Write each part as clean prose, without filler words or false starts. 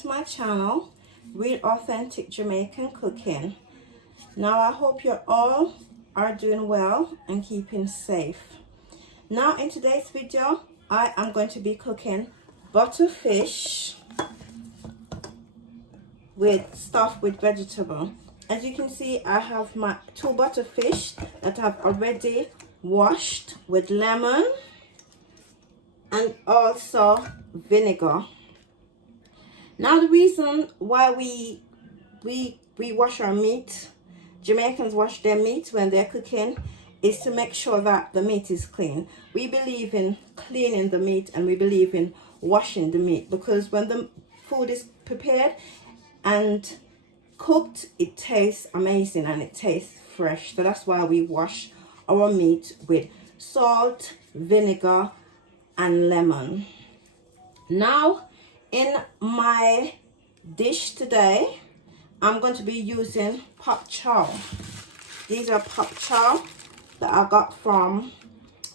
to my channel, Real Authentic Jamaican Cooking. Now I hope you all are doing well and keeping safe. Now in today's video, I am going to be cooking butterfish stuffed with vegetable. As you can see, I have my 2 butterfish that I've already washed with lemon and also vinegar. Now the reason why we wash our meat, Jamaicans wash their meat when they're cooking, is to make sure that the meat is clean. We believe in cleaning the meat and we believe in washing the meat, because when the food is prepared and cooked, it tastes amazing and it tastes fresh. So that's why we wash our meat with salt, vinegar and lemon. Now in my dish today, I'm going to be using Pak Choi. These are Pak Choi that I got from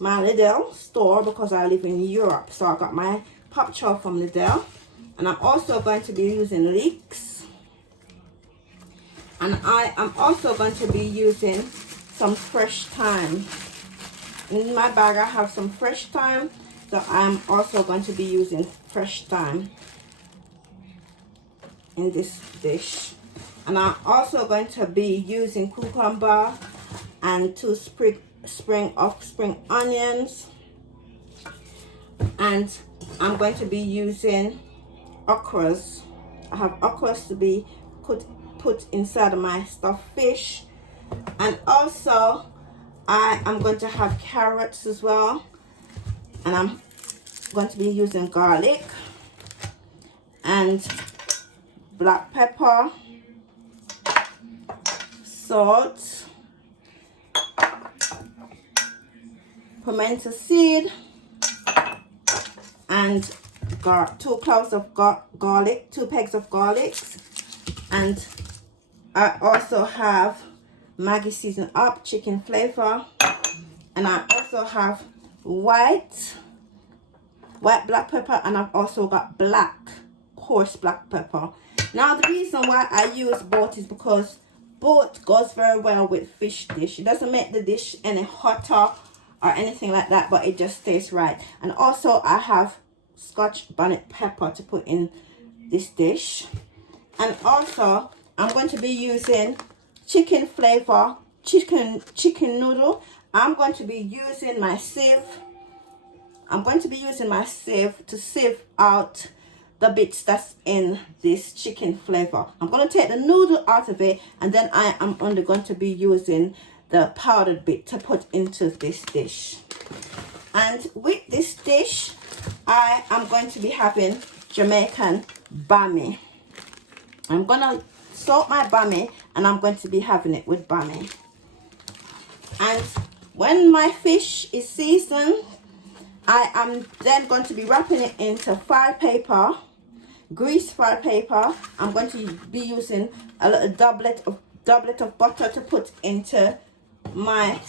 my Lidl store because I live in Europe. So I got my Pak Choi from Lidl. And I'm also going to be using leeks. And I am also going to be using some fresh thyme. In my bag I have some fresh thyme, so I'm also going to be using fresh thyme in this dish. And I'm also going to be using cucumber and 2 spring onions. And I'm going to be using okras. I have okras to be put inside of my stuffed fish. And also I am going to have carrots as well. And I'm going to be using garlic and black pepper, salt, pimento seed, and 2 cloves of garlic, 2 pegs of garlic. And I also have Maggi season up chicken flavor, and I also have white black pepper, and I've also got coarse black pepper. Now the reason why I use both is because both goes very well with fish dish. It doesn't make the dish any hotter or anything like that, but it just tastes right. And also I have Scotch Bonnet pepper to put in this dish. And also I'm going to be using chicken flavor, chicken noodle. I'm going to be using my sieve. I'm going to be using my sieve to sieve out the bits that's in this chicken flavor. I'm going to take the noodle out of it, and then I am only going to be using the powdered bit to put into this dish. And with this dish, I am going to be having Jamaican bammy. I'm going to salt my bammy, and I'm going to be having it with bammy. And when my fish is seasoned, I am then going to be wrapping it into foil paper, grease foil paper. I'm going to be using a little doublet of butter to put into my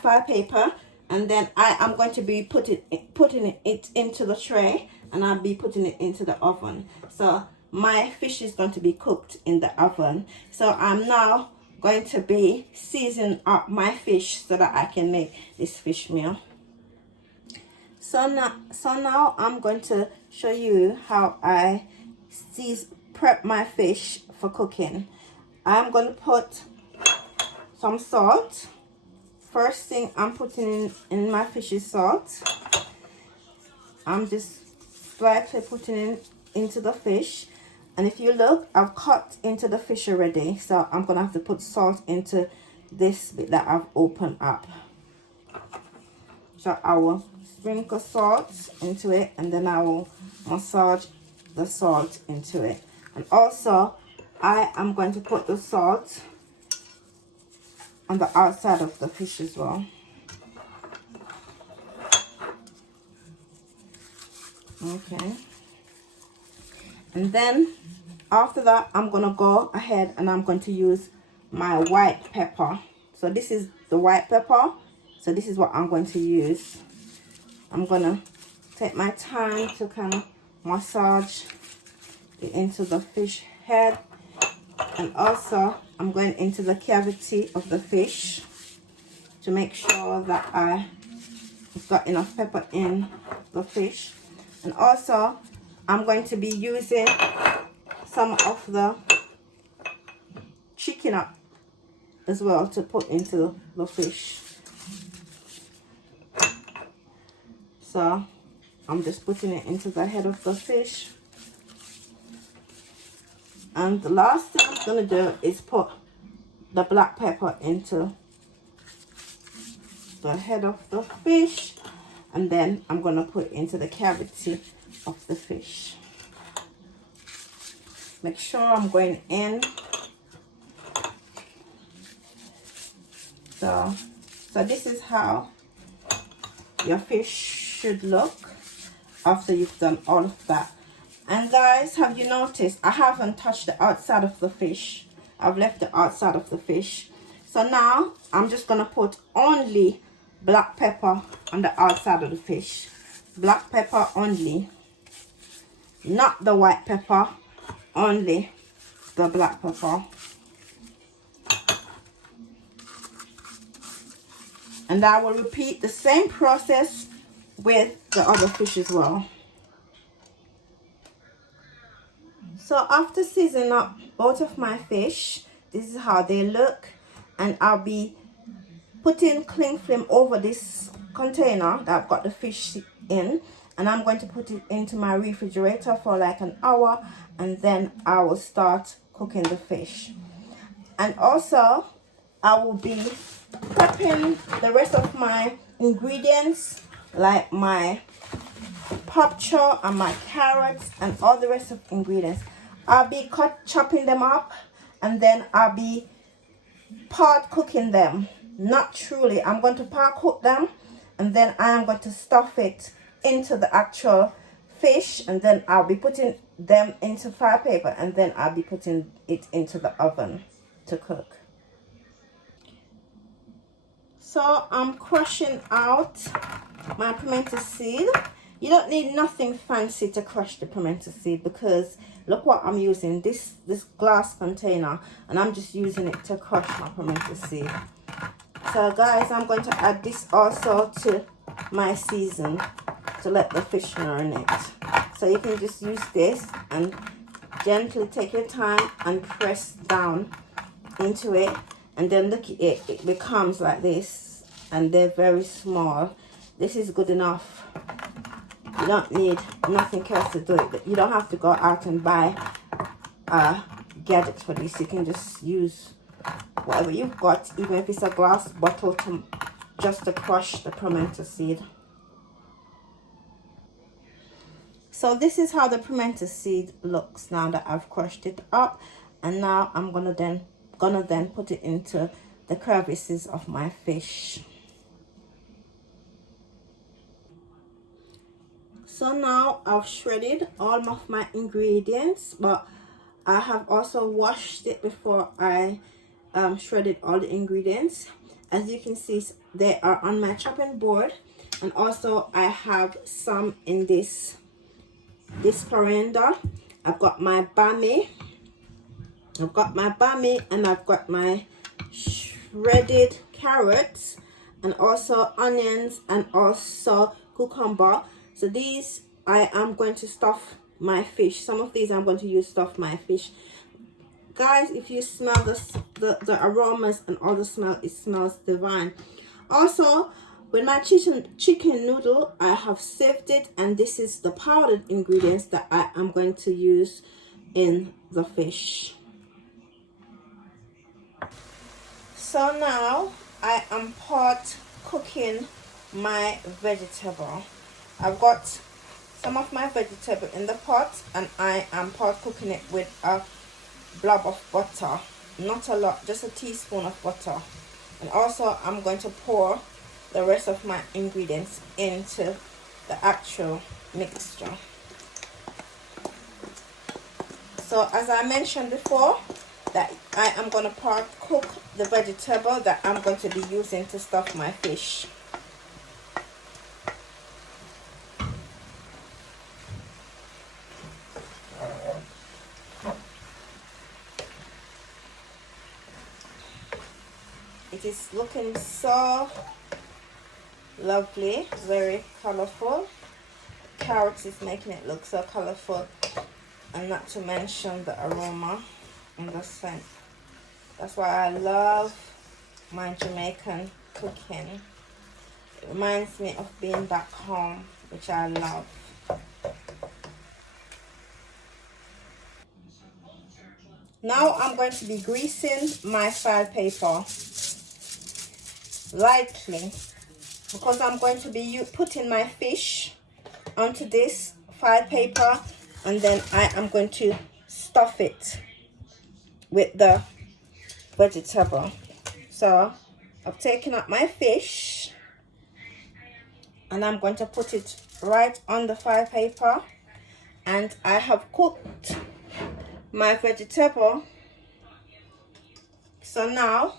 foil paper, and then I am going to be putting it into the tray, and I'll be putting it into the oven. So my fish is going to be cooked in the oven. So I'm now going to be seasoning up my fish so that I can make this fish meal. So now I'm going to show you how I prep my fish for cooking. I'm going to put some salt. First thing I'm putting in my fish is salt. I'm just slightly putting it into the fish. And if you look, I've cut into the fish already. So I'm going to have to put salt into this bit that I've opened up. So I will sprinkle salt into it, and then I will massage the salt into it. And also I am going to put the salt on the outside of the fish as well. Okay. And then after that, I'm going to go ahead and I'm going to use my white pepper. So this is the white pepper. So this is what I'm going to use. I'm going to take my time to kind of massage it into the fish head, and also I'm going into the cavity of the fish to make sure that I've got enough pepper in the fish. And also I'm going to be using some of the chicken up as well to put into the fish. So I'm just putting it into the head of the fish. And the last thing I'm going to do is put the black pepper into the head of the fish, and then I'm going to put it into the cavity of the fish. Make sure I'm going in. So this is how your fish should look after you've done all of that. And guys, have you noticed I haven't touched the outside of the fish? I've left the outside of the fish. So now I'm just gonna put only black pepper on the outside of the fish. Black pepper only, not the white pepper, only the black pepper. And I will repeat the same process with the other fish as well. So after seasoning up both of my fish, this is how they look. And I'll be putting cling film over this container that I've got the fish in, and I'm going to put it into my refrigerator for like an hour, and then I will start cooking the fish. And also I will be prepping the rest of my ingredients, like my Pak Choi and my carrots and all the rest of ingredients. I'll be chopping them up, and then I'll be part cooking them. Not truly, I'm going to part cook them, and then I'm going to stuff it into the actual fish, and then I'll be putting them into fire paper, and then I'll be putting it into the oven to cook. So I'm crushing out my pimento seed. You don't need nothing fancy to crush the pimento seed, because look what I'm using, this glass container, and I'm just using it to crush my pimento seed. So guys, I'm going to add this also to my season to let the fish marinate. So you can just use this and gently take your time and press down into it, and then look at it, it becomes like this, and they're very small. This is good enough. You don't need nothing else to do it, but you don't have to go out and buy gadgets for this. You can just use whatever you've got, even if it's a glass bottle, just to crush the pimento seed. So this is how the pimento seed looks now that I've crushed it up, and now I'm gonna then put it into the crevices of my fish. So now I've shredded all of my ingredients, but I have also washed it before I shredded all the ingredients. As you can see, they are on my chopping board, and also I have some in this coriander. I've got my bammy, and I've got my shredded carrots, and also onions, and also cucumber. So these I am going to stuff my fish. Some of these I'm going to use stuff my fish. Guys, if you smell the aromas and all the smell, it smells divine. Also, with my chicken noodle, I have saved it, and this is the powdered ingredients that I am going to use in the fish. So now I am part cooking my vegetable. I've got some of my vegetable in the pot, and I am part cooking it with a blob of butter. Not a lot, just a teaspoon of butter. And also I'm going to pour the rest of my ingredients into the actual mixture. So as I mentioned before, that I am going to part cook the vegetable that I'm going to be using to stuff my fish. It is looking so lovely, very colorful. Carrots is making it look so colorful, and not to mention the aroma and the scent. That's why I love my Jamaican cooking. It reminds me of being back home, which I love. Now I'm going to be greasing my file paper lightly, because I'm going to be putting my fish onto this file paper, and then I am going to stuff it with the vegetable. So I've taken up my fish and I'm going to put it right on the file paper, and I have cooked my vegetable. So now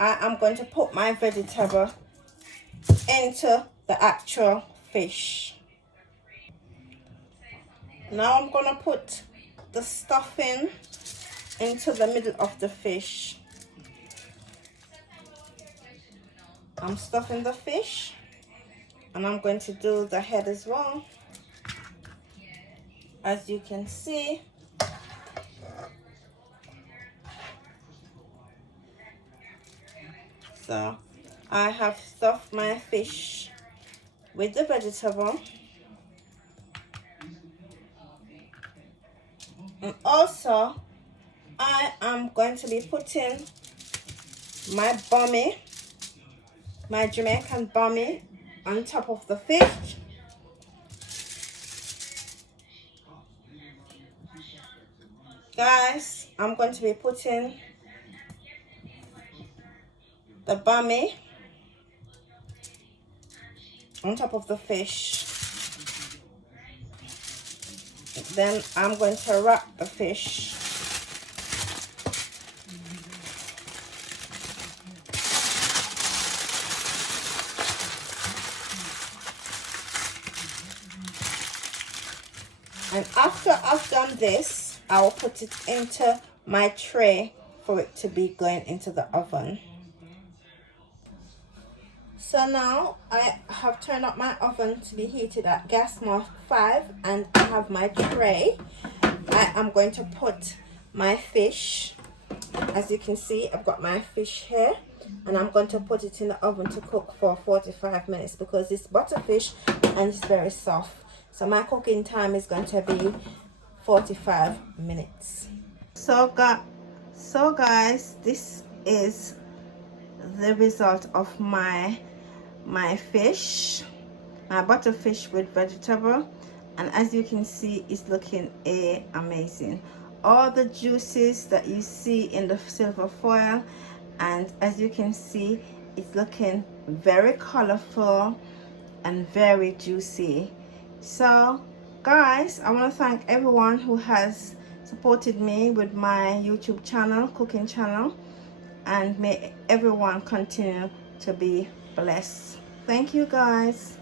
I am going to put my vegetable into the actual fish. Now I'm going to put the stuffing into the middle of the fish. I'm stuffing the fish, and I'm going to do the head as well. As you can see, so I have stuffed my fish with the vegetable, and also I am going to be putting my bummy, my Jamaican bummy, on top of the fish. Guys, I'm going to be putting the bammy on top of the fish. Then I'm going to wrap the fish. And after I've done this, I will put it into my tray for it to be going into the oven. So now I have turned up my oven to be heated at gas mark 5, and I have my tray. I am going to put my fish. As you can see, I've got my fish here, and I'm going to put it in the oven to cook for 45 minutes because it's butterfish and it's very soft. So my cooking time is going to be 45 minutes. So guys, this is the result of my fish, my butterfish with vegetable, and as you can see, it's looking amazing. All the juices that you see in the silver foil, and as you can see, it's looking very colorful and very juicy. So guys, I want to thank everyone who has supported me with my YouTube channel, cooking channel, and may everyone continue to be blessed. Thank you guys.